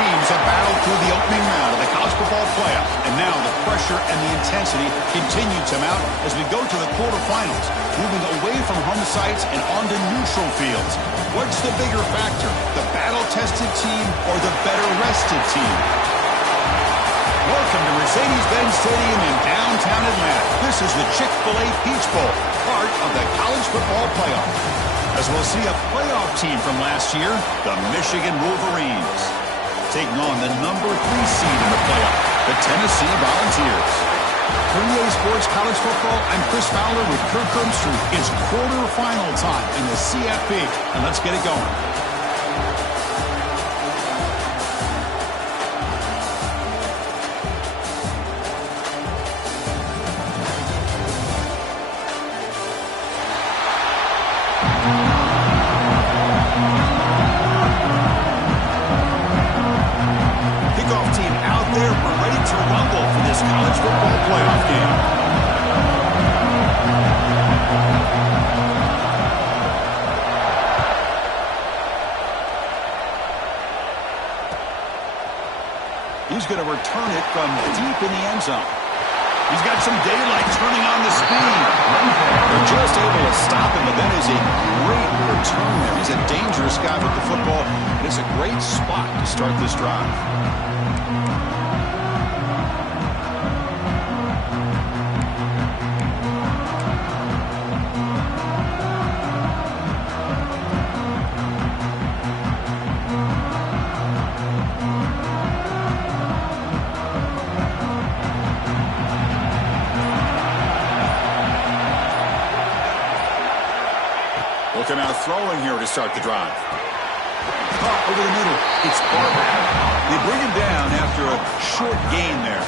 teams have battled through the opening round of the college football playoff, and now the pressure and the intensity continue to mount as we go to the quarterfinals, moving away from home sites and onto neutral fields. What's the bigger factor, the battle-tested team or the better-rested team? Welcome to Mercedes-Benz Stadium in downtown Atlanta. This is the Chick-fil-A Peach Bowl, part of the college football playoff. As we'll see a playoff team from last year, the Michigan Wolverines, taking on the number 3 seed in the playoff, the Tennessee Volunteers. For EA Sports College Football, I'm Chris Fowler with Kirk Herbstreit. It's quarterfinal time in the CFP, and let's get it going. He's going to return it from deep in the end zone. He's got some daylight turning on the speed. They're just able to stop him, but that is a great return there. He's a dangerous guy with the football, and it's a great spot to start this drive. Looking out throwing here to start the drive. Caught over the middle. It's Barber. They bring him down after a short gain there.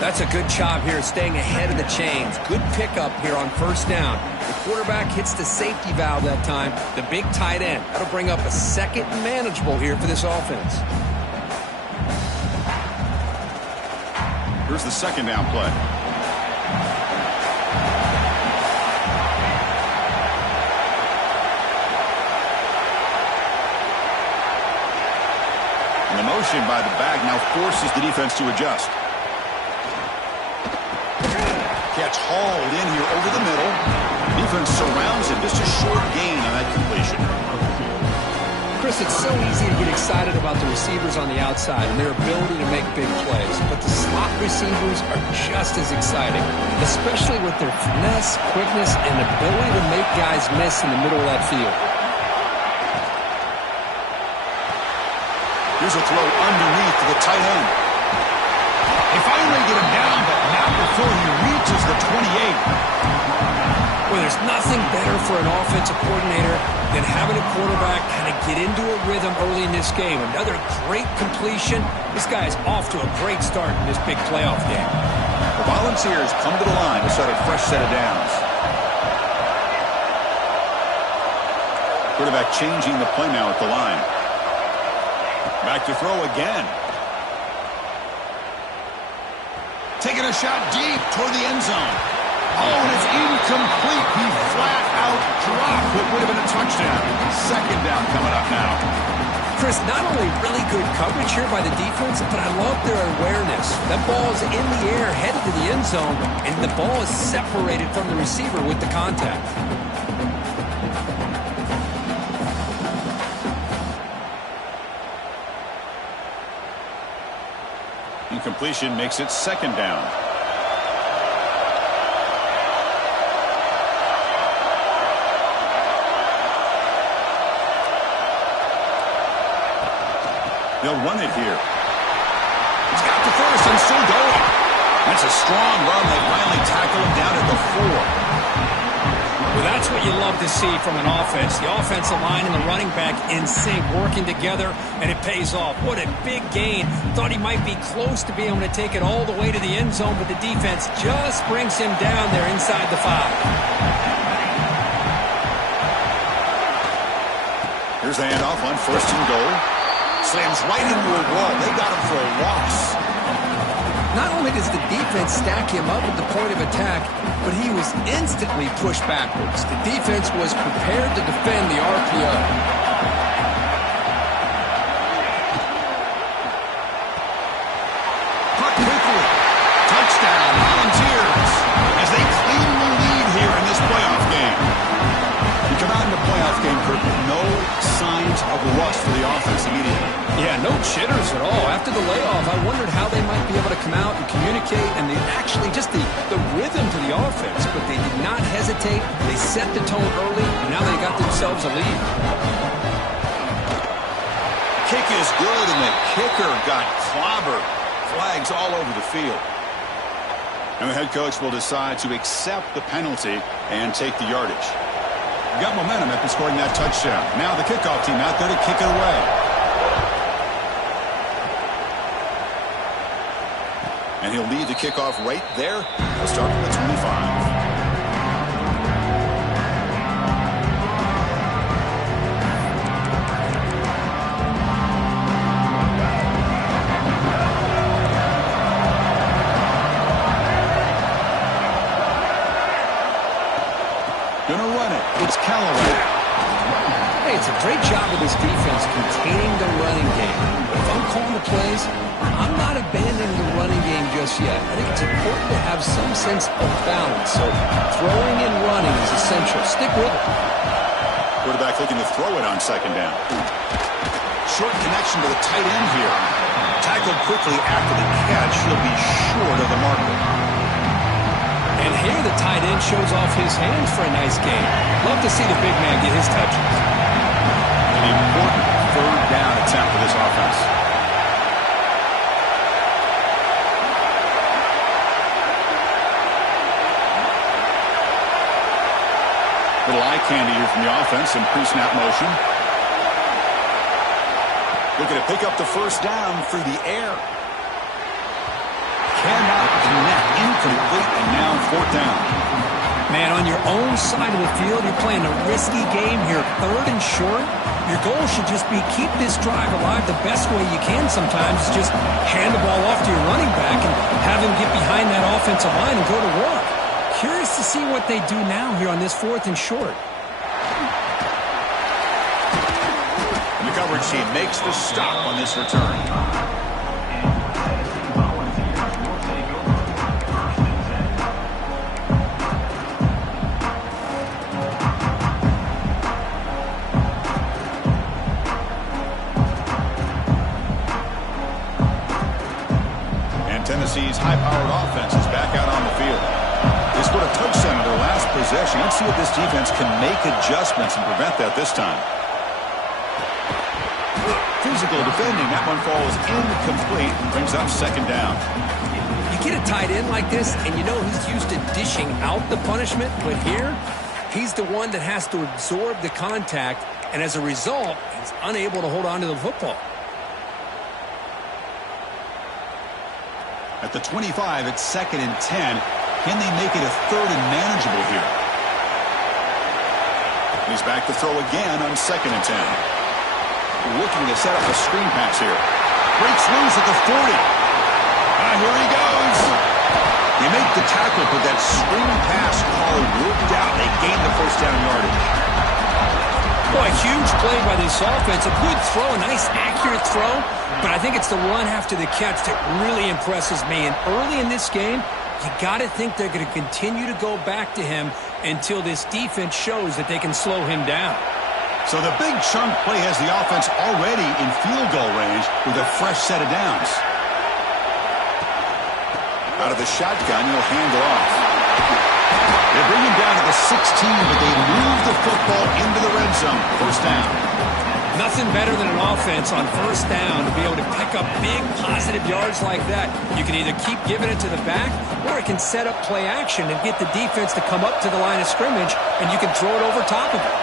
That's a good job here staying ahead of the chains. Good pickup here on first down. The quarterback hits the safety valve that time. The big tight end. That'll bring up a second and manageable here for this offense. Here's the second down play. The motion by the back now forces the defense to adjust. Catch hauled in here over the middle. Defense surrounds him. Just a short gain on that completion. Chris, it's so easy to get excited about the receivers on the outside and their ability to make big plays. But the slot receivers are just as exciting, especially with their finesse, quickness, and ability to make guys miss in the middle of that field. Here's a throw underneath to the tight end. They finally get him down, but not before he reaches the 28. Well, there's nothing better for an offensive coordinator than having a quarterback kind of get into a rhythm early in this game. Another great completion. This guy is off to a great start in this big playoff game. The Volunteers come to the line to start a fresh set of downs. Quarterback changing the play now at the line. Back to throw again. Taking a shot deep toward the end zone. Oh, and it's incomplete. He flat out dropped what would have been a touchdown. Second down coming up now. Chris, not only really good coverage here by the defense, but I love their awareness. That ball is in the air, headed to the end zone, and the ball is separated from the receiver with the contact. Incompletion makes it second down. They'll run it here. He's got the first and still going. That's a strong run. They finally tackle him down at the 4. Well, that's what you love to see from an offense. The offensive line and the running back in sync, working together, and it pays off. What a big gain. Thought he might be close to being able to take it all the way to the end zone, but the defense just brings him down there inside the 5. Here's the handoff on first and goal. Slams right into a wall. They got him for a loss. Not only does the defense stack him up at the point of attack, but he was instantly pushed backwards. The defense was prepared to defend the RPO. game, Kirk, no signs of rust for the offense immediately. Yeah, no jitters at all. After the layoff, I wondered how they might be able to come out and communicate, and they actually just the rhythm to the offense, but they did not hesitate. They set the tone early, and now they got themselves a lead. Kick is good, and the kicker got clobbered. Flags all over the field. And the head coach will decide to accept the penalty and take the yardage. Got momentum after scoring that touchdown. Now the kickoff team out there to kick it away. And he'll lead the kickoff right there. He'll start from the 25. Gonna run it. It's Callaway. Hey, it's a great job of this defense containing the running game. If I'm calling the plays, I'm not abandoning the running game just yet. I think it's important to have some sense of balance. So throwing and running is essential. Stick with it. Quarterback looking to throw it on second down. Short connection to the tight end here. Tackled quickly after the catch. He'll be short of the marker. And here the tight end shows off his hands for a nice gain. Love to see the big man get his touches. An important third down attempt for this offense. Little eye candy here from the offense in pre-snap motion. Looking to pick up the first down through the air. Cannot connect, incomplete, and now fourth down. Man, on your own side of the field, you're playing a risky game here. Third and short, your goal should just be keep this drive alive the best way you can sometimes. Is just hand the ball off to your running back and have him get behind that offensive line and go to work. Curious to see what they do now here on this fourth and short. And the coverage team makes the stop on this return. Tennessee's high-powered offense is back out on the field. They scored a touchdown in their last possession. Let's see if this defense can make adjustments and prevent that this time. Physical defending. That one falls incomplete. Brings up second down. You get a tight end like this, and you know he's used to dishing out the punishment, but here, he's the one that has to absorb the contact, and as a result, he's unable to hold on to the football. At the 25, it's 2nd and 10. Can they make it a third and manageable here? He's back to throw again on 2nd and 10. Looking to set up a screen pass here. Breaks loose at the 40. Here he goes. They make the tackle, but that screen pass call worked out. They gained the first down yardage. Boy, huge play by this offense. A good throw, a nice accurate throw. But I think it's the run after the catch that really impresses me. And early in this game, you got to think they're going to continue to go back to him until this defense shows that they can slow him down. So the big chunk play has the offense already in field goal range with a fresh set of downs. Out of the shotgun, he'll hand it off. They bring him down to the 16, but they move the football into the red zone. First down. Nothing better than an offense on first down to be able to pick up big positive yards like that. You can either keep giving it to the back, or it can set up play action and get the defense to come up to the line of scrimmage, and you can throw it over top of it.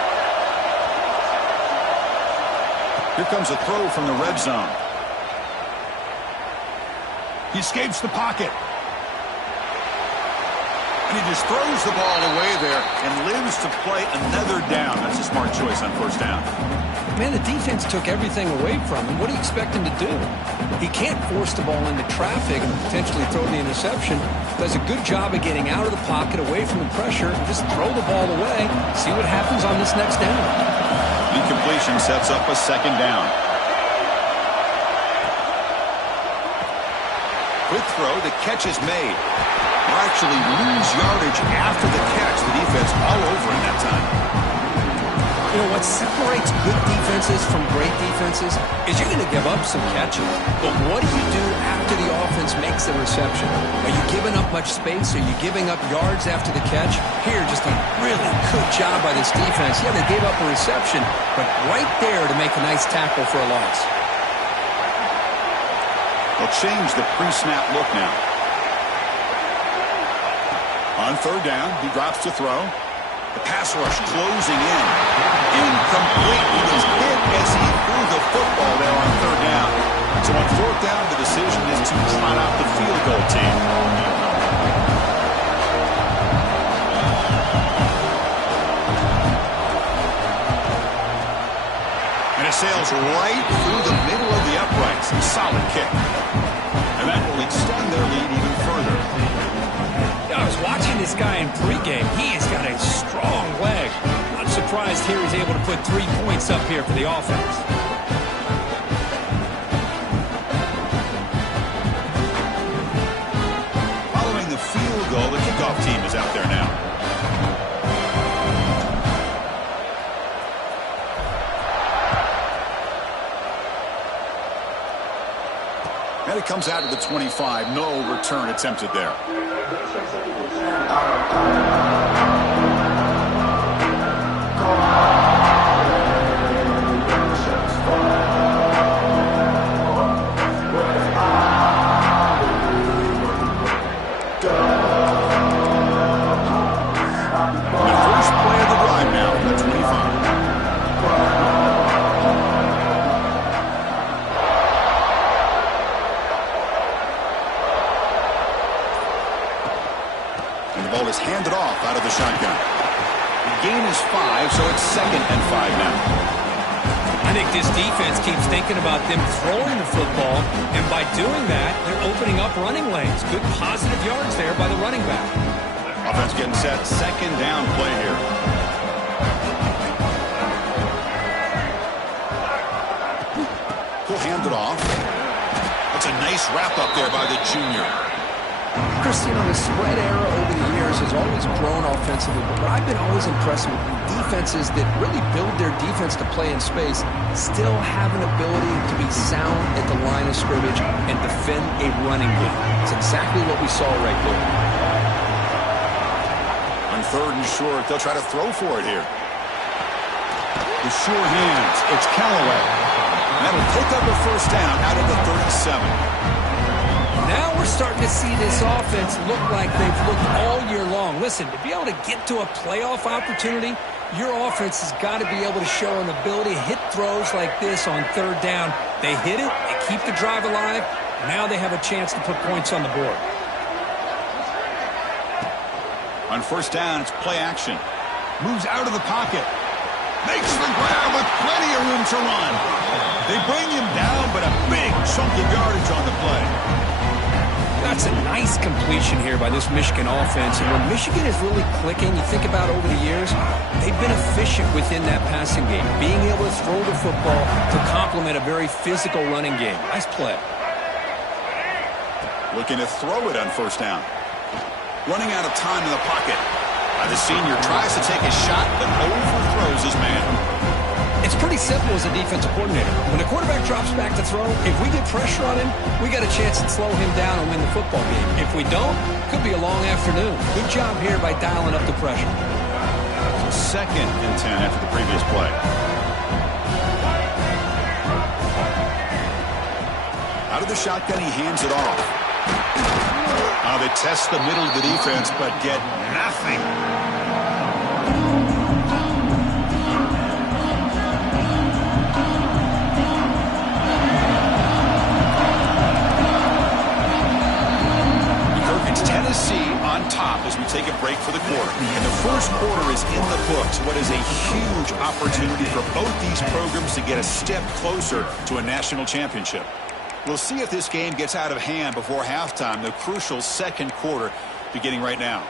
Here comes a throw from the red zone. He escapes the pocket. And he just throws the ball away there and lives to play another down. That's a smart choice on first down. Man, the defense took everything away from him. What do you expect him to do? He can't force the ball into traffic and potentially throw the interception. Does a good job of getting out of the pocket, away from the pressure, and just throw the ball away. See what happens on this next down. Incompletion sets up a second down. Quick throw. The catch is made. Or actually lose yardage after the catch. The defense all over in that time. You know, what separates good defenses from great defenses is you're going to give up some catches. But what do you do after the offense makes the reception? Are you giving up much space? Are you giving up yards after the catch? Here, just a really good job by this defense. Yeah, they gave up a reception, but right there to make a nice tackle for a loss. They'll change the pre-snap look now. On third down, he drops to throw. The pass rush closing in. Incomplete. He was hit as he threw the football there on third down. So on fourth down, the decision is to trot out the field goal team. And it sails right through the middle of the uprights. A solid kick. And that will extend their lead even further. I was watching this guy in pregame. He has got a strong leg. Not surprised here he's able to put 3 points up here for the offense. Following the field goal, the kickoff team is out there now. And it comes out to the 25. No return attempted there. The first play of the drive now from the 25. Ball is handed off out of the shotgun. The gain is 5, so it's 2nd and 5 now. I think this defense keeps thinking about them throwing the football, and by doing that, they're opening up running lanes. Good positive yards there by the running back. Offense getting set. 2nd down play here. He'll hand it off. That's a nice wrap up there by the junior. Chris, you know, the spread era over the years has always grown offensively, but what I've been always impressed with defenses that really build their defense to play in space still have an ability to be sound at the line of scrimmage and defend a running game. It's exactly what we saw right there. On third and short, they'll try to throw for it here. The sure hands. It's Callaway. That'll take up a first down out of the 37. Now we're starting to see this offense look like they've looked all year long. Listen, to be able to get to a playoff opportunity, your offense has got to be able to show an ability to hit throws like this on third down. They hit it, they keep the drive alive. Now they have a chance to put points on the board. On first down, it's play action. Moves out of the pocket. Makes the grab with plenty of room to run. They bring him down, but a big chunk of yardage on the play. That's a nice completion here by this Michigan offense. And when Michigan is really clicking, you think about over the years, they've been efficient within that passing game, being able to throw the football to complement a very physical running game. Nice play. Looking to throw it on first down. Running out of time in the pocket. The senior tries to take a shot, but overthrows his man. It's pretty simple as a defensive coordinator. When the quarterback drops back to throw, if we get pressure on him, we got a chance to slow him down and win the football game. If we don't, could be a long afternoon. Good job here by dialing up the pressure. So 2nd and 10 after the previous play. Out of the shotgun, he hands it off. They test the middle of the defense, but get nothing. It's Tennessee on top as we take a break for the quarter. And the first quarter is in the books. What is a huge opportunity for both these programs to get a step closer to a national championship. We'll see if this game gets out of hand before halftime, the crucial second quarter beginning right now.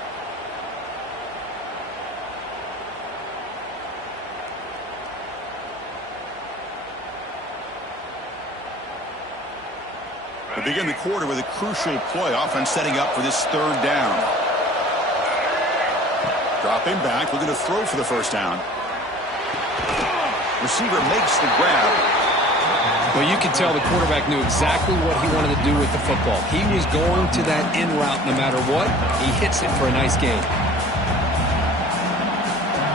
We begin the quarter with a crucial play. Offense setting up for this third down. Dropping back, looking to throw for the first down. Receiver makes the grab. Well, you can tell the quarterback knew exactly what he wanted to do with the football. He was going to that in route no matter what. He hits it for a nice gain.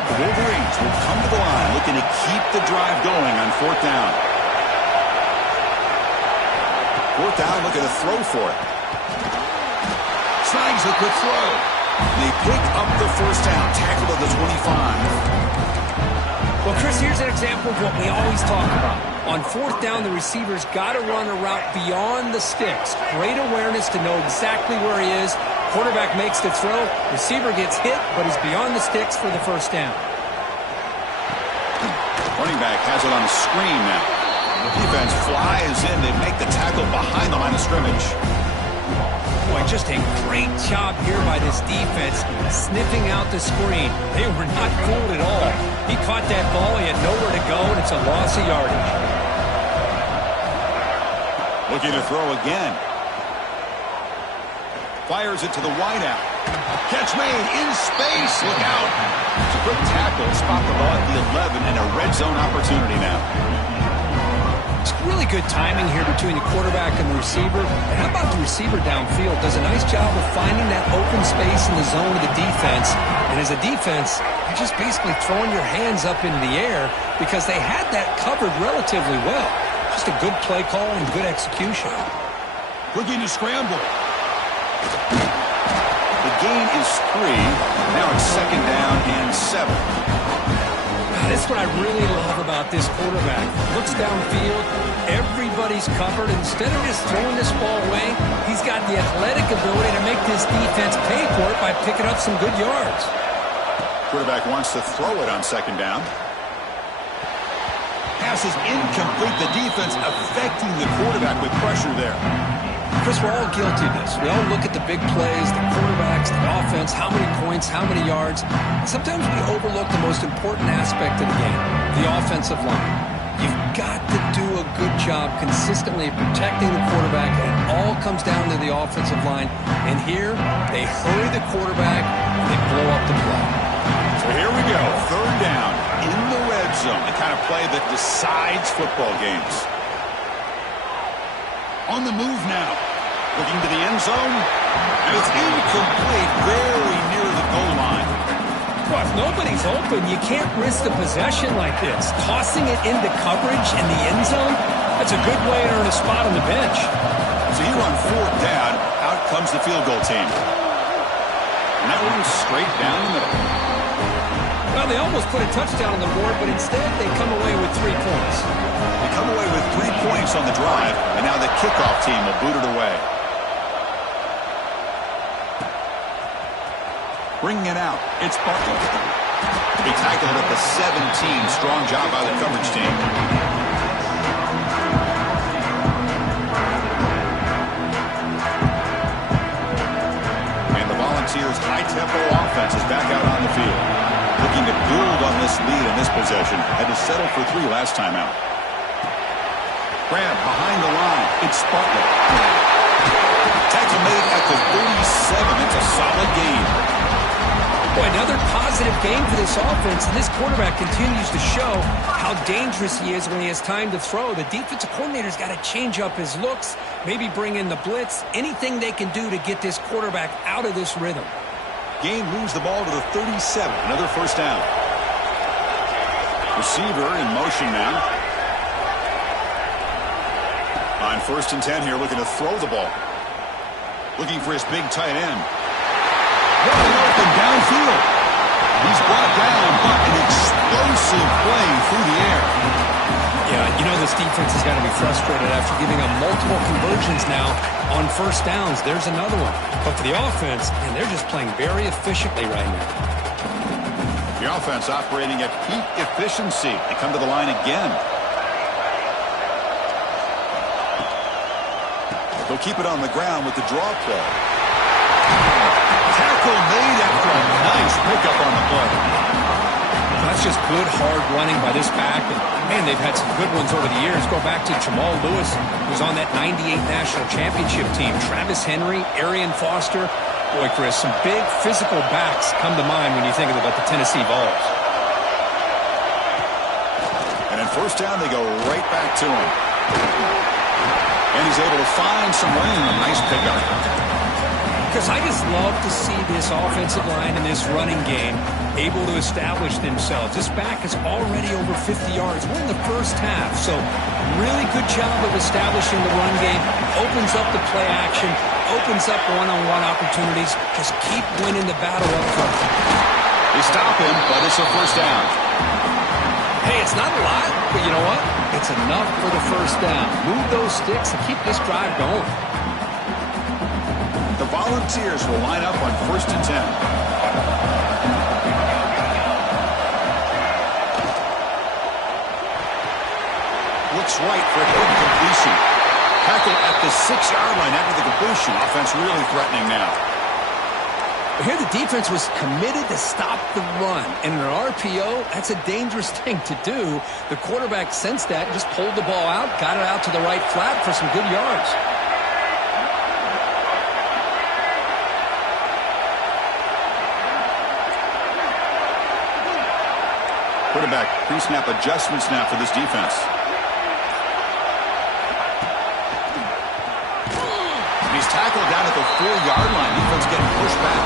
The Wolverines will come to the line looking to keep the drive going on 4th down. 4th down, looking to throw for it. Snags a quick throw. They pick up the 1st down, tackled at the 25. Well, Chris, here's an example of what we always talk about. On 4th down, the receiver's got to run a route beyond the sticks. Great awareness to know exactly where he is. Quarterback makes the throw. Receiver gets hit, but he's beyond the sticks for the 1st down. Running back has it on the screen now. The defense flies in. They make the tackle behind the line of scrimmage. Boy, just a great job here by this defense, sniffing out the screen. They were not fooled at all. He caught that ball, he had nowhere to go, and it's a loss of yardage. Looking to throw again. Fires it to the wideout. Catch made in space. Look out. It's a quick tackle. Spot the ball at the 11 and a red zone opportunity now. It's really good timing here between the quarterback and the receiver. And how about the receiver downfield? Does a nice job of finding that open space in the zone of the defense. And as a defense, you're just basically throwing your hands up into the air because they had that covered relatively well. Just a good play call and good execution. Looking to scramble. The gain is 3. Now it's 2nd down and 7. This is what I really love about this quarterback. Looks downfield, everybody's covered. Instead of just throwing this ball away, he's got the athletic ability to make this defense pay for it by picking up some good yards. Quarterback wants to throw it on 2nd down. Pass is incomplete. The defense affecting the quarterback with pressure there. Chris, we're all guilty of this. We all look at the big plays, the quarterbacks, the offense, how many points, how many yards. Sometimes we overlook the most important aspect of the game, the offensive line. You've got to do a good job consistently protecting the quarterback, and it all comes down to the offensive line. And here, they hurry the quarterback, and they blow up the play. So here we go, 3rd down in the red zone, the kind of play that decides football games. On the move now. Looking to the end zone. And it's incomplete, very near the goal line. Well, if nobody's open, you can't risk a possession like this. Tossing it into coverage in the end zone, that's a good way to earn a spot on the bench. So here on 4th down, out comes the field goal team. And that one's straight down the middle. Well, they almost put a touchdown on the board, but instead they come away with 3 points. They come away with 3 points on the drive, and now the kickoff team will boot it away. Bringing it out, it's Barkley. He tackled at the 17. Strong job by the coverage team. And the Volunteers' high-tempo offense is back out on the field. Looking to build on this lead in this possession. Had to settle for 3 last time out. Grab behind the line. It's Barkley. Tackle made at the 37. It's a solid gain. Boy, another positive game for this offense, and this quarterback continues to show how dangerous he is when he has time to throw. The defensive coordinator's got to change up his looks, maybe bring in the blitz, anything they can do to get this quarterback out of this rhythm. Gain moves the ball to the 37, another 1st down. Receiver in motion now. On 1st and 10 here, looking to throw the ball. Looking for his big tight end. Wide open downfield. He's brought down, but an explosive play through the air. Yeah, you know this defense has got to be frustrated after giving up multiple conversions now on 1st downs. There's another one. But for the offense, and they're just playing very efficiently right now. The offense operating at peak efficiency. They come to the line again. They'll keep it on the ground with the draw play. Tackle made after a nice pickup on the play. That's just good, hard running by this back. And, man, they've had some good ones over the years. Go back to Jamal Lewis, who's on that 98 National Championship team. Travis Henry, Arian Foster. Boy, Chris, some big physical backs come to mind when you think about the Tennessee Vols. And first down, they go right back to him. And he's able to find some running. A nice pickup. Because I just love to see this offensive line and this running game able to establish themselves. This back is already over 50 yards. We're in the first half, so really good job of establishing the run game. Opens up the play action, opens up one-on-one opportunities. Just keep winning the battle up front. They stop him, but it's a first down. Hey, it's not a lot, but you know what? It's enough for the first down. Move those sticks and keep this drive going. The Volunteers will line up on 1st and 10. Looks right for a quick completion. Tackle at the 6-yard line after the completion. Offense really threatening now. Here the defense was committed to stop the run. And in an RPO, that's a dangerous thing to do. The quarterback sensed that and just pulled the ball out, got it out to the right flat for some good yards. Quarterback pre-snap adjustments now for this defense. He's tackled down at the 4-yard line. Defense getting pushed back.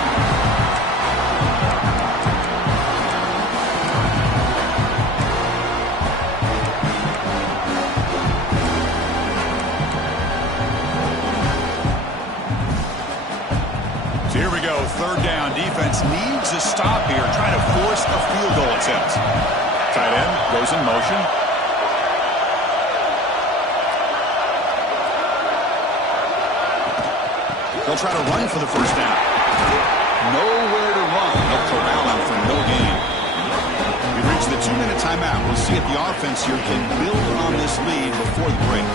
So here we go. 3rd down. Defense needs a stop here, trying to force a field goal attempt. Tight end goes in motion. They'll try to run for the first down. Nowhere to run. They'll corral him for no gain. We've reached the 2-minute timeout. We'll see if the offense here can build on this lead before the break.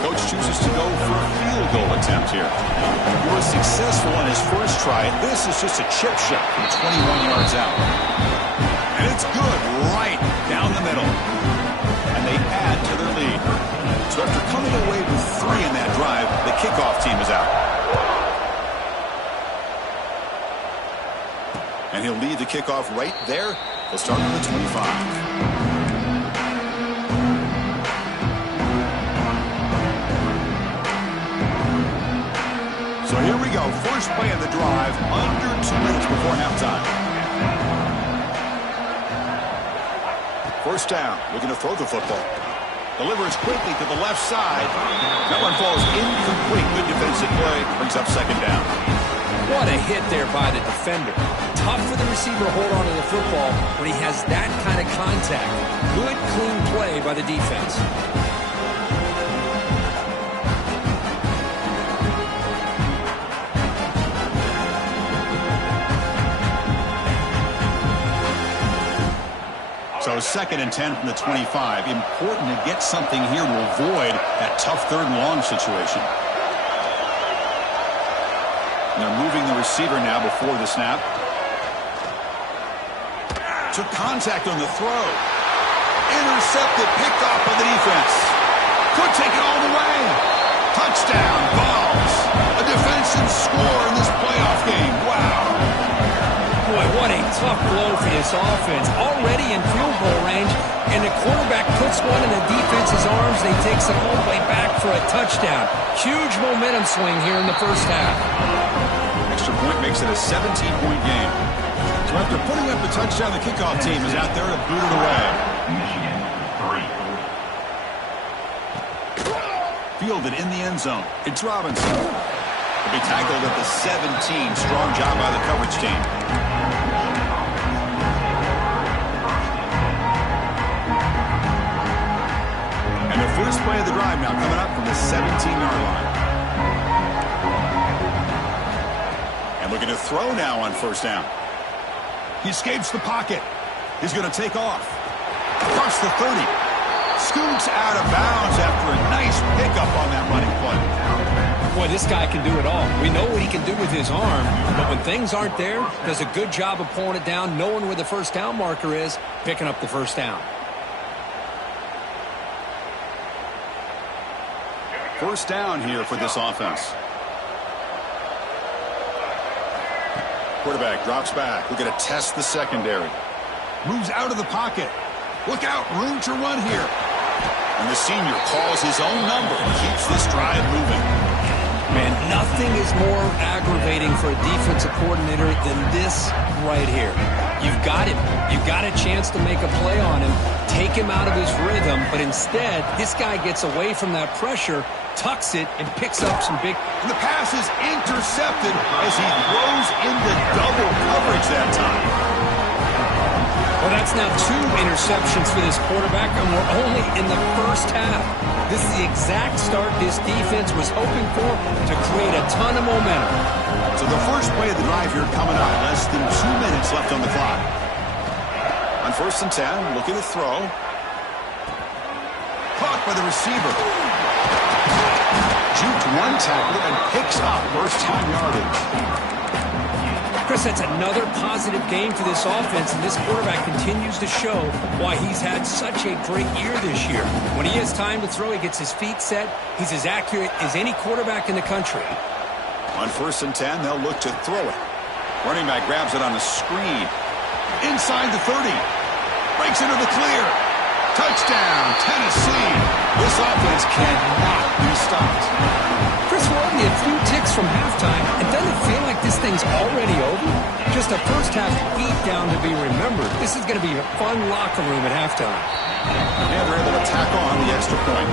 Coach chooses to go for a field goal attempt here. He was successful in his first try. This is just a chip shot from 21 yards out. And it's good right down the middle. They add to their lead. So after coming away with 3 in that drive, the kickoff team is out. And he'll lead the kickoff right there. They'll start on the 25. So here we go. First play of the drive, under 2 minutes before halftime. First down, looking to throw the football. Delivers quickly to the left side. That one falls incomplete. Good defensive play. Brings up 2nd down. What a hit there by the defender. Tough for the receiver to hold on to the football when he has that kind of contact. Good, clean play by the defense. So 2nd and 10 from the 25. Important to get something here to avoid that tough 3rd and long situation. And they're moving the receiver now before the snap. Took contact on the throw. Intercepted, picked off by the defense. Could take it all the way. Touchdown, Vols. A defensive score in this playoff game. Wow. Boy, what a tough blow for this offense. Already in field goal range, and the quarterback puts one in the defense's arms, and he takes it all the way back for a touchdown. Huge momentum swing here in the first half. Extra point makes it a 17-point game. So after putting up the touchdown, the kickoff team is out there to boot it away. Michigan, 3. Fielded in the end zone. It's Robinson. He'll be tackled at the 17. Strong job by the coverage team. And the first play of the drive now coming up from the 17-yard line. And looking to throw now on first down. He escapes the pocket. He's going to take off. Across the 30. Scoots out of bounds after a nice pickup on that running play. Boy, this guy can do it all. We know what he can do with his arm, but when things aren't there, does a good job of pulling it down, knowing where the first down marker is, picking up the first down. First down here for this offense. Quarterback drops back. We're going to test the secondary. Moves out of the pocket. Look out, room to run here. And the senior calls his own number and keeps this drive moving. Man, nothing is more aggravating for a defensive coordinator than this right here. You've got him. You've got a chance to make a play on him, take him out of his rhythm, but instead, this guy gets away from that pressure, tucks it, and picks up some big... And the pass is intercepted as he throws into double coverage that time. Well, that's now 2 interceptions for this quarterback, and we're only in the first half. This is the exact start this defense was hoping for to create a ton of momentum. So the first play of the drive here coming up. Less than 2 minutes left on the clock. On 1st and 10, looking to throw. Caught by the receiver. Juked one tackler and picks up first time yardage. Chris, that's another positive game for this offense, and this quarterback continues to show why he's had such a great year this year. When he has time to throw, he gets his feet set. He's as accurate as any quarterback in the country. On 1st and 10, they'll look to throw it. Running back grabs it on the screen. Inside the 30. Breaks into the clear. Touchdown, Tennessee. This offense cannot be stopped. Chris, we're only a few ticks from halftime, and doesn't it feel like this thing's already over? Just a first-half beatdown to be remembered. This is going to be a fun locker room at halftime. And they're able to tack on the extra point.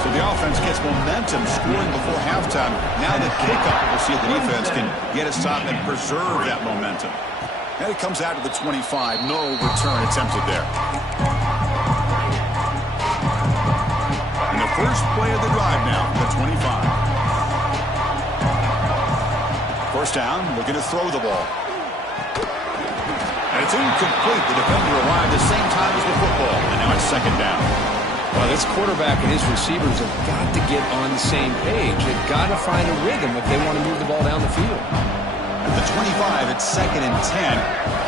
So the offense gets momentum scoring before halftime. Now the kickoff. We'll see if the defense can get a stop and preserve that momentum. And it comes out to the 25. No return attempted there. And the first play of the drive now, the 25. First down, looking to throw the ball. And it's incomplete. The defender arrived at the same time as the football. And now it's 2nd down. Well, this quarterback and his receivers have got to get on the same page. They've got to find a rhythm if they want to move the ball down the field. At the 25, it's 2nd and 10.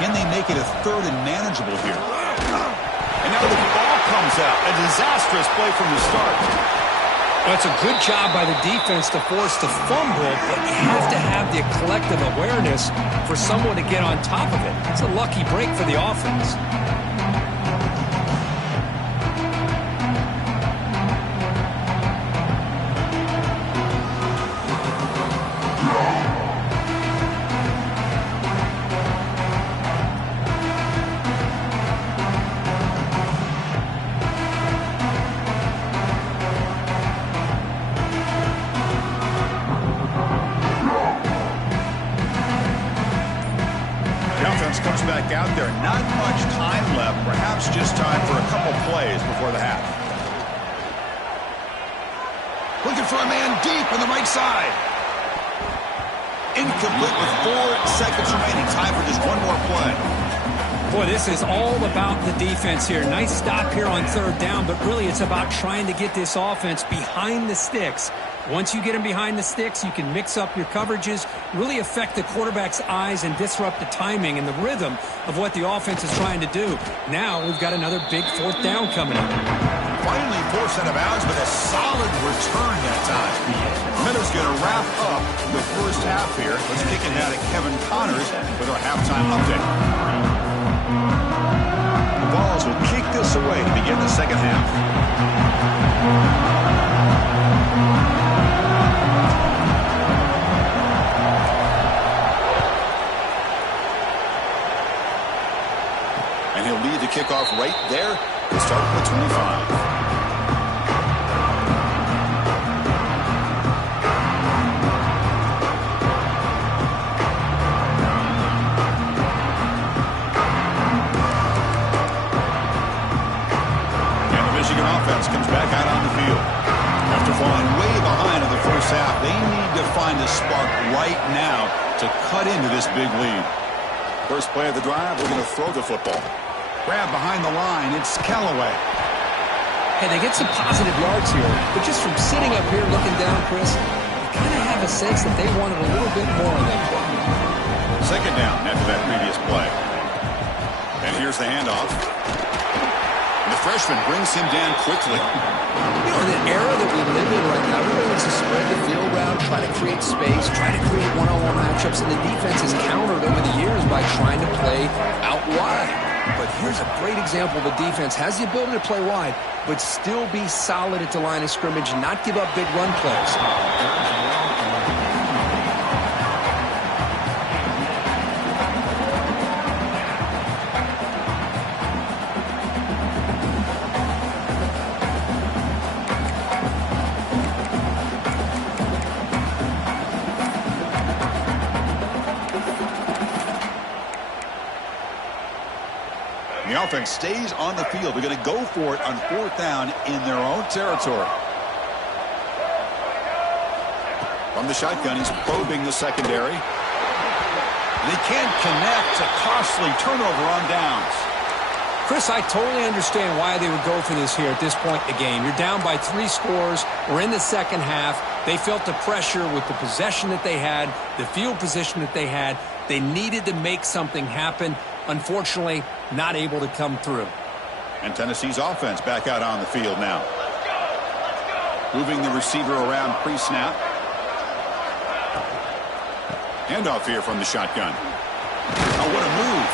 Can they make it a 3rd and manageable here? And now the ball comes out. A disastrous play from the start. Well, it's a good job by the defense to force the fumble, but you have to have the collective awareness for someone to get on top of it. It's a lucky break for the offense. Comes back out there. Not much time left. Perhaps just time for a couple plays before the half. Looking for a man deep on the right side. Incomplete with 4 seconds remaining. Time for just one more play. Boy, this is all about the defense here. Nice stop here on 3rd down, but really it's about trying to get this offense behind the sticks. Once you get them behind the sticks, you can mix up your coverages, really affect the quarterback's eyes and disrupt the timing and the rhythm of what the offense is trying to do. Now we've got another big 4th down coming up. Finally forced out of bounds, but a solid return that time. Miller's going to wrap up the first half here. Let's kick it now to Kevin Connors with our halftime update. The Vols will kick this away to begin the 2nd half. And he'll lead the kickoff right there to start with 25. Offense comes back out on the field. After falling way behind in the first half, they need to find a spark right now to cut into this big lead. First play of the drive, we're going to throw the football. Grab behind the line, it's Callaway. Hey, they get some positive yards here, but just from sitting up here looking down, Chris, you kind of have a sense that they wanted a little bit more on that play. 2nd down after that previous play. And here's the handoff. The freshman brings him down quickly. You know, in the era that we live in right now, everybody wants to spread the field around, try to create space, try to create one-on-one matchups, and the defense has countered over the years by trying to play out wide. But here's a great example of a defense has the ability to play wide, but still be solid at the line of scrimmage and not give up big run plays. The offense stays on the field. They're going to go for it on 4th down in their own territory. From the shotgun, he's probing the secondary. And he can't connect. A costly turnover on downs. Chris, I totally understand why they would go for this here at this point in the game. You're down by 3 scores. We're in the second half. They felt the pressure with the possession that they had, the field position that they had. They needed to make something happen. Unfortunately, not able to come through. And Tennessee's offense back out on the field now. Moving the receiver around pre-snap. Handoff here from the shotgun. Oh, what a move.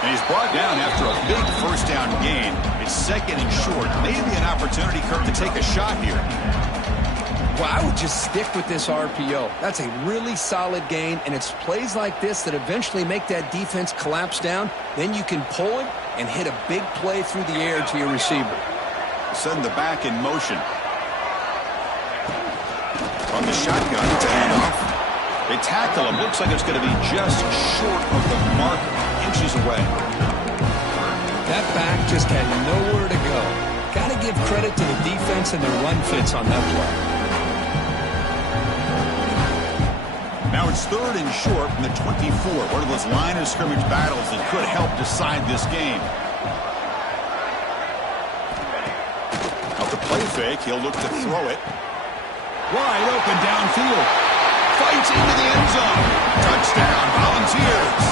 And he's brought down after a big first down gain. It's 2nd and short. Maybe an opportunity, Kirk, to take a shot here. Well, I would just stick with this RPO. That's a really solid gain, and it's plays like this that eventually make that defense collapse down. Then you can pull it and hit a big play through the air to your receiver. Send the back in motion. From the shotgun, it's a handoff. They tackle him. Looks like it's going to be just short of the mark, inches away. That back just had nowhere to go. Got to give credit to the defense and their run fits on that play. Now it's 3rd and short from the 24. One of those line of scrimmage battles that could help decide this game. Out the play fake, he'll look to throw it. Wide open downfield. Fights into the end zone. Touchdown, Volunteers.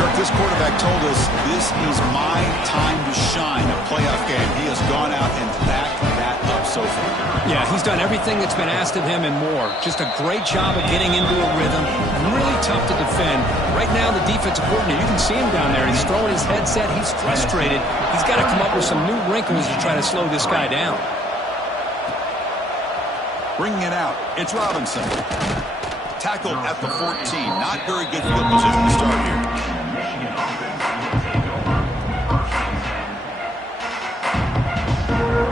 Kirk, this quarterback told us this is my time to shine, a playoff game. He has gone out and backed that up so far. Yeah, he's done everything that's been asked of him and more. Just a great job of getting into a rhythm. Really tough to defend. Right now, the defensive coordinator, you can see him down there. He's throwing his headset. He's frustrated. He's got to come up with some new wrinkles to try to slow this guy down. Bringing it out, it's Robinson. Tackled at the 14. Not very good field position to start here.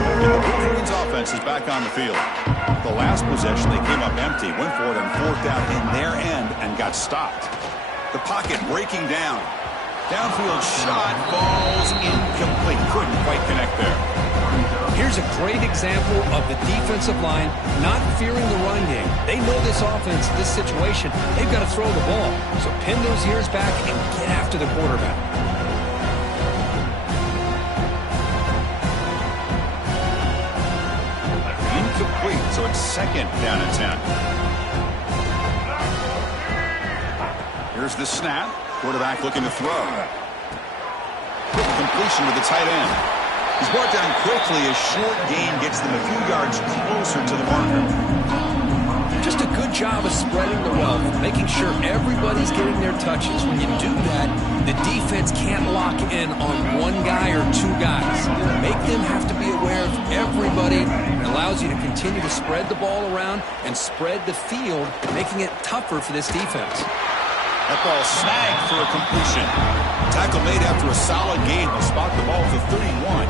And the Wolverines offense is back on the field. The last possession, they came up empty, went for it on 4th down in their end and got stopped. The pocket breaking down. Downfield shot falls incomplete. Couldn't quite connect there. Here's a great example of the defensive line not fearing the run game. They know this offense, this situation, they've got to throw the ball. So pin those ears back and get after the quarterback. Incomplete, so it's 2nd down and 10. Here's the snap. Quarterback looking to throw. Quick completion with the tight end. He's brought down quickly. A short gain gets them a few yards closer to the marker. Just a good job of spreading the wealth, making sure everybody's getting their touches. When you do that, the defense can't lock in on one guy or 2 guys. Make them have to be aware of everybody. It allows you to continue to spread the ball around and spread the field, making it tougher for this defense. That ball snagged for a completion. Tackle made after a solid gain. They'll spot the ball to 31.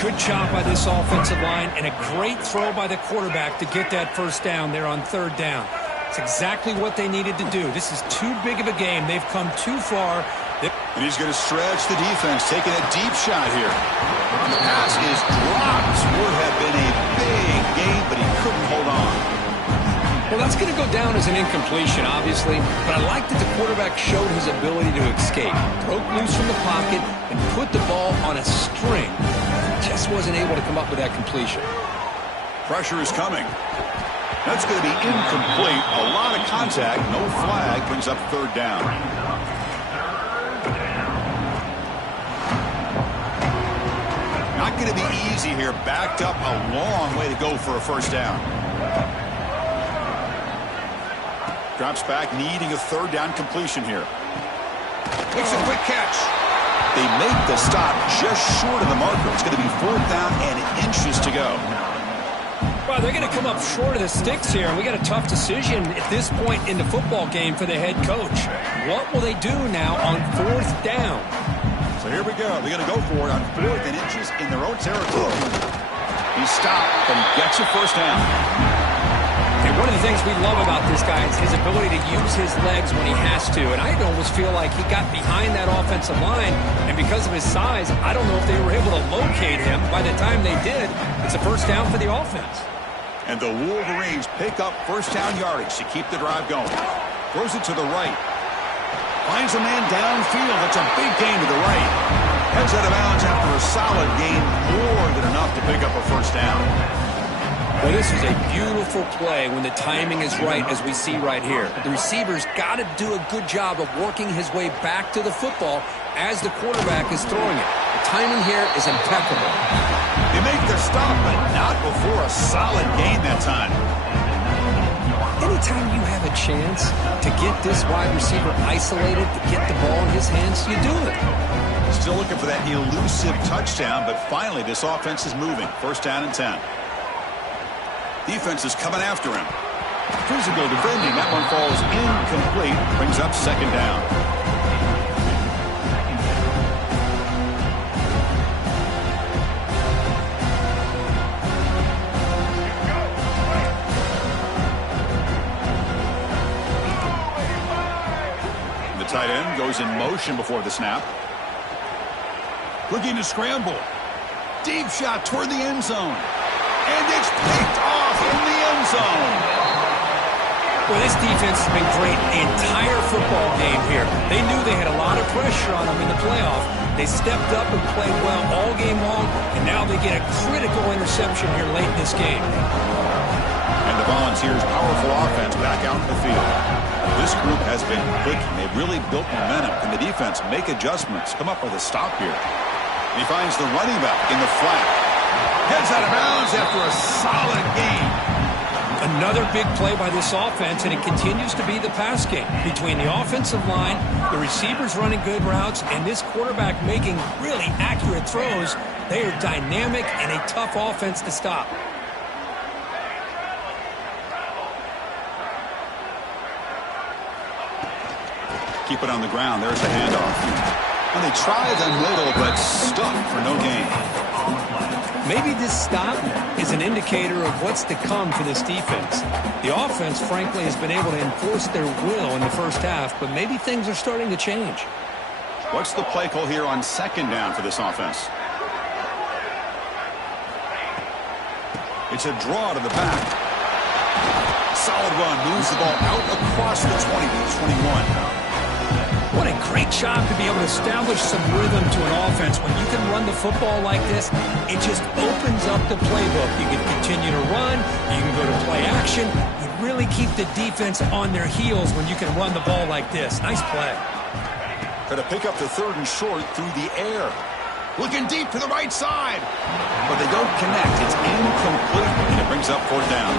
Good job by this offensive line and a great throw by the quarterback to get that first down there on 3rd down. It's exactly what they needed to do. This is too big of a game. They've come too far. And he's going to stretch the defense, taking a deep shot here. And the pass is dropped. Would have been a big gain, but he couldn't hold on. Well, that's going to go down as an incompletion, obviously, but I like that the quarterback showed his ability to escape, broke loose from the pocket, and put the ball on a string. Just wasn't able to come up with that completion. Pressure is coming. That's going to be incomplete. A lot of contact, no flag, brings up 3rd down. Not not going to be easy here. Backed up a long way to go for a first down. Drops back, needing a third down completion here. Makes a quick catch. They make the stop just short of the marker. It's going to be fourth down and inches to go. Well, they're going to come up short of the sticks here, and we got a tough decision at this point in the football game for the head coach. What will they do now on fourth down? So here we go. They're going to go for it on fourth and inches in their own territory. He stopped, but he gets a first down. And one of the things we love about this guy is his ability to use his legs when he has to. And I almost feel like he got behind that offensive line, and because of his size, I don't know if they were able to locate him. By the time they did, it's a first down for the offense. And the Wolverines pick up first down yardage to keep the drive going. Throws it to the right. Finds a man downfield. That's a big gain to the right. Heads out of bounds after a solid gain, more than enough to pick up a first down. Well, this is a beautiful play when the timing is right, as we see right here. The receiver's got to do a good job of working his way back to the football as the quarterback is throwing it. The timing here is impeccable. They make the stop, but not before a solid gain that time. Anytime you have a chance to get this wide receiver isolated, to get the ball in his hands, you do it. Still looking for that elusive touchdown, but finally this offense is moving. First down and 10. Defense is coming after him. Physical defending. That one falls incomplete. Brings up second down. The tight end goes in motion before the snap. Looking to scramble. Deep shot toward the end zone. And it's picked off in the end zone. Well, this defense has been great the entire football game here. They knew they had a lot of pressure on them in the playoff. They stepped up and played well all game long, and now they get a critical interception here late in this game. And the Volunteers' powerful offense back out in the field. This group has been clicking. They've really built momentum. Can the defense make adjustments? Come up with a stop here. And he finds the running back in the flat. Heads out of bounds after a solid gain. Another big play by this offense, and it continues to be the pass game. Between the offensive line, the receivers running good routes, and this quarterback making really accurate throws, they are dynamic and a tough offense to stop. Keep it on the ground. There's the handoff. And they try the middle, but stuck for no gain. Maybe this stop is an indicator of what's to come for this defense. The offense, frankly, has been able to enforce their will in the first half, but maybe things are starting to change. What's the play call here on second down for this offense? It's a draw to the back. Solid run, moves the ball out across the 20 to 21. What a great job to be able to establish some rhythm to an offense. When you can run the football like this, it just opens up the playbook. You can continue to run. You can go to play action. You really keep the defense on their heels when you can run the ball like this. Nice play. Got to pick up the third and short through the air. Looking deep to the right side. But they don't connect. It's incomplete, and it brings up fourth down.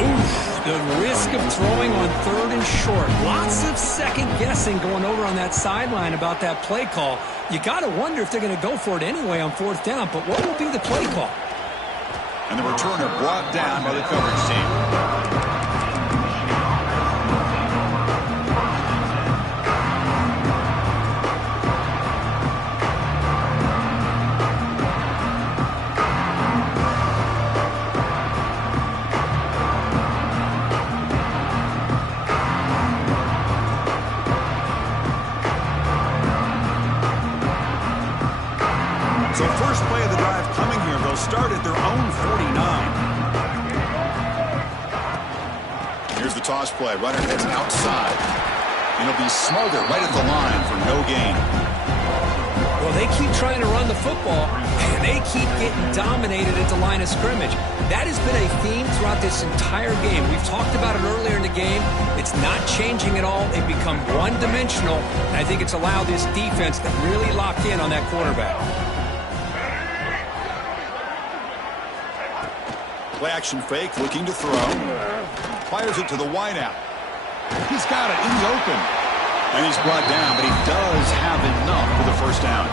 Oof. The risk of throwing on third and short. Lots of second guessing going over on that sideline about that play call. You got to wonder if they're going to go for it anyway on fourth down, but what will be the play call? And the returner brought down by the coverage team. So first play of the drive coming here. They'll start at their own 49. Here's the toss play. Runner heads outside. And it'll be Smothered right at the line for no gain. Well, they keep trying to run the football, and they keep getting dominated at the line of scrimmage. That has been a theme throughout this entire game. We've talked about it earlier in the game. It's not changing at all. They've become one-dimensional, and I think it's allowed this defense to really lock in on that quarterback. Play action fake, looking to throw. Fires it to the wideout. He's got it in the open. And he's brought down, but he does have enough for the first down.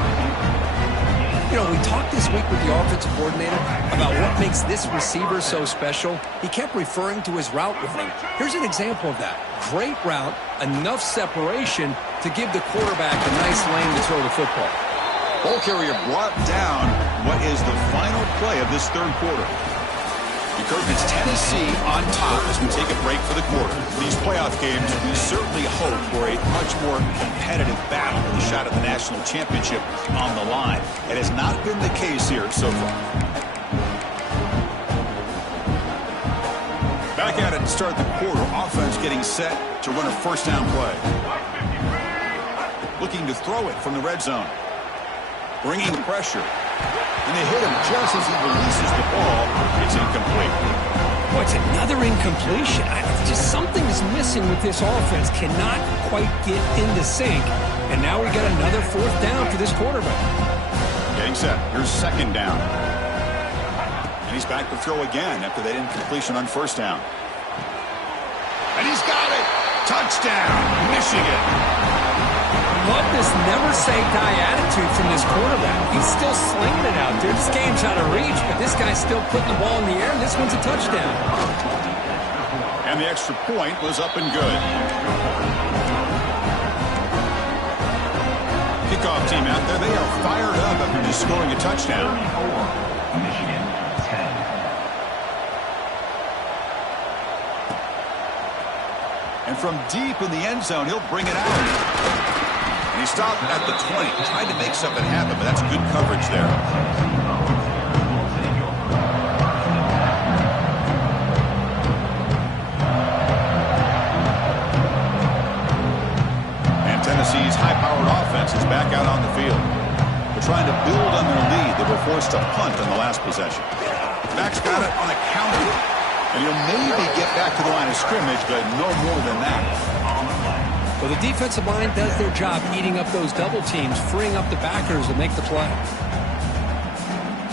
You know, we talked this week with the offensive coordinator about what makes this receiver so special. He kept referring to his route running. Here's an example of that. Great route, enough separation to give the quarterback a nice lane to throw the football. Ball carrier brought down. What is the final play of this third quarter? It's Tennessee on top as we take a break for the quarter. These playoff games, we certainly hope for a much more competitive battle with a shot at the national championship on the line. It has not been the case here so far. Back at it to start the quarter. Offense getting set to run a first down play. Looking to throw it from the red zone. Bringing pressure. And they hit him just as he releases the ball. It's incomplete. Boy, it's another incompletion. Just something is missing with this offense. Cannot quite get into sync. And now we got another fourth down for this quarterback. Getting set. Here's second down. And he's back to throw again after that incompletion on first down. And he's got it. Touchdown, Michigan. Love this never-say-die attitude from this quarterback. He's still slinging it out there. This game's out of reach, but this guy's still putting the ball in the air, and this one's a touchdown. And the extra point was up and good. Kickoff team out there. They are fired up after just scoring a touchdown. Michigan 10. And from deep in the end zone, he'll bring it out. And he stopped at the 20, tried to make something happen, but that's good coverage there. And Tennessee's high-powered offense is back out on the field. They're trying to build on their lead. They were forced to punt on the last possession. Back's got it on a counter. And he'll maybe get back to the line of scrimmage, but no more than that. Well, the defensive line does their job eating up those double teams, freeing up the backers to make the play.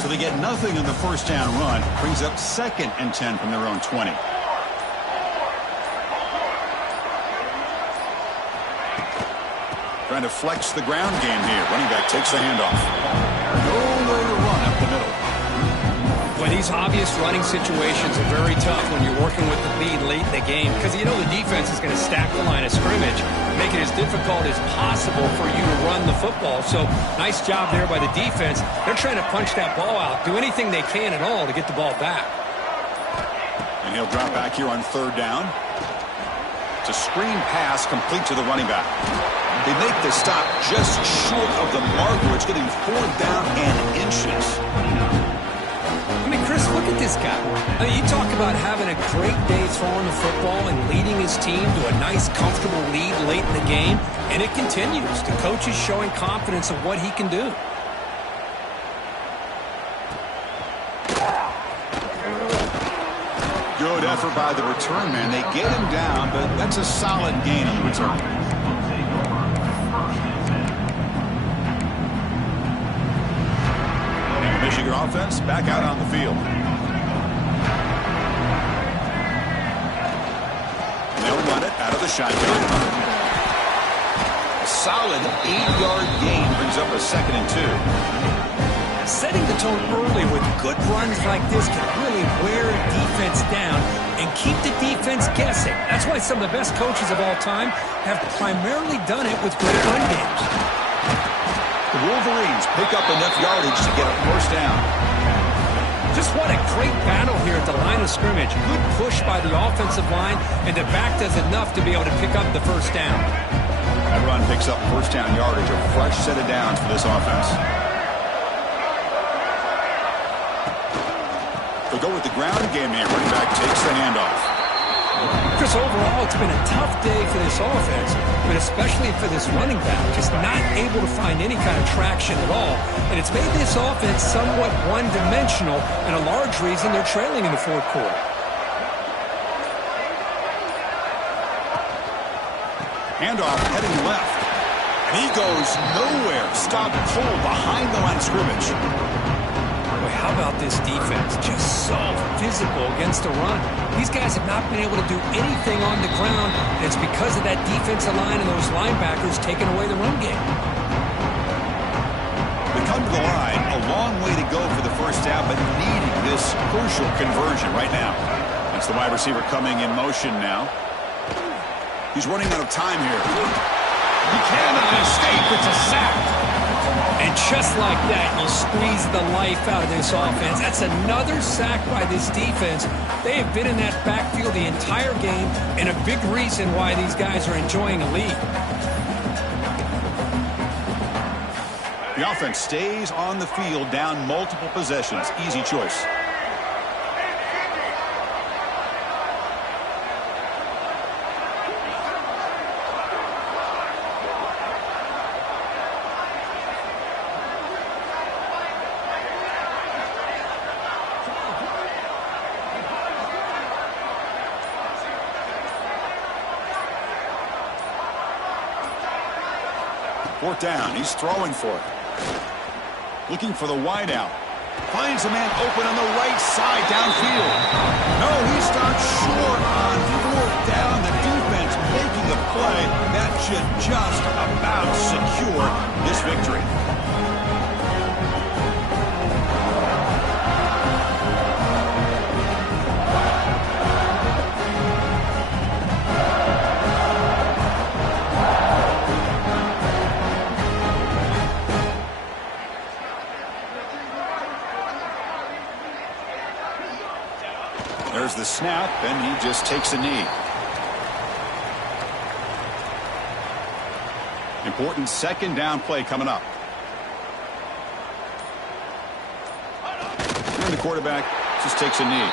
So they get nothing on the first down run. Brings up 2nd and 10 from their own 20. Trying to flex the ground game here. Running back takes the handoff. Nowhere to run up the middle. Well, these obvious running situations are very tough when you're working with the lead late in the game because you know the defense is going to stack the line of scrimmage, make it as difficult as possible for you to run the football. So nice job there by the defense. They're trying to punch that ball out, do anything they can at all to get the ball back. And he'll drop back here on third down. It's a screen pass complete to the running back. They make the stop just short of the mark where it's getting 4th down and inches. I mean, Chris, look at this guy. I mean, you talk about having a great day throwing the football and leading his team to a nice, comfortable lead late in the game, and it continues. The coach is showing confidence of what he can do. Good effort by the return man. They get him down, but that's a solid gain on the return. Michigan offense back out on the field. They'll run it out of the shotgun. A solid 8-yard gain brings up a 2nd and 2. Setting the tone early with good runs like this can really wear a defense down and keep the defense guessing. That's why some of the best coaches of all time have primarily done it with great run games. The Wolverines pick up enough yardage to get a first down. Just what a great battle here at the line of scrimmage. Good push by the offensive line, and the back does enough to be able to pick up the first down. That run picks up first down yardage, a fresh set of downs for this offense. They'll go with the ground game here. Running back takes the handoff. Chris, overall, it's been a tough day for this offense, but especially for this running back, just not able to find any kind of traction at all. And it's made this offense somewhat one-dimensional, and a large reason they're trailing in the fourth quarter. Handoff heading left. And he goes nowhere. Stopped cold behind the line of scrimmage. Boy, how about about this defense. Just so physical against the run. These guys have not been able to do anything on the ground, and it's because of that defensive line and those linebackers taking away the run game. They come to the line, a long way to go for the first down, but needing this crucial conversion right now. That's the wide receiver coming in motion now. He's running out of time here. He cannot escape. It's a sack. And just like that, you squeeze the life out of this offense. That's another sack by this defense. They have been in that backfield the entire game, and a big reason why these guys are enjoying a lead. The offense stays on the field, down multiple possessions. Easy choice. Fourth down. He's throwing for it. Looking for the wideout. Finds a man open on the right side downfield. No, he stopped short on fourth down. The defense making the play. That should just about secure this victory. There's the snap, and he just takes a knee. Important second down play coming up. And the quarterback just takes a knee.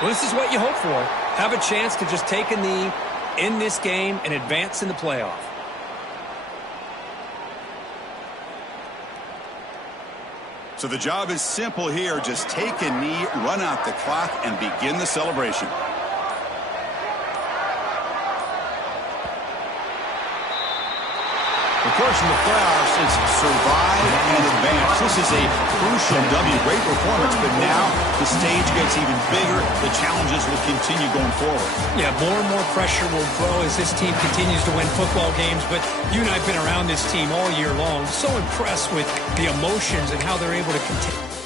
Well, this is what you hope for. Have a chance to just take a knee in this game and advance in the playoff. So the job is simple here. Just take a knee, run out the clock, and begin the celebration. Of course, in the playoffs, it's survive and advance. This is a crucial W. Great performance, but now the stage gets even bigger. The challenges will continue going forward. Yeah, more and more pressure will grow as this team continues to win football games, but you and I have been around this team all year long. So impressed with the emotions and how they're able to continue.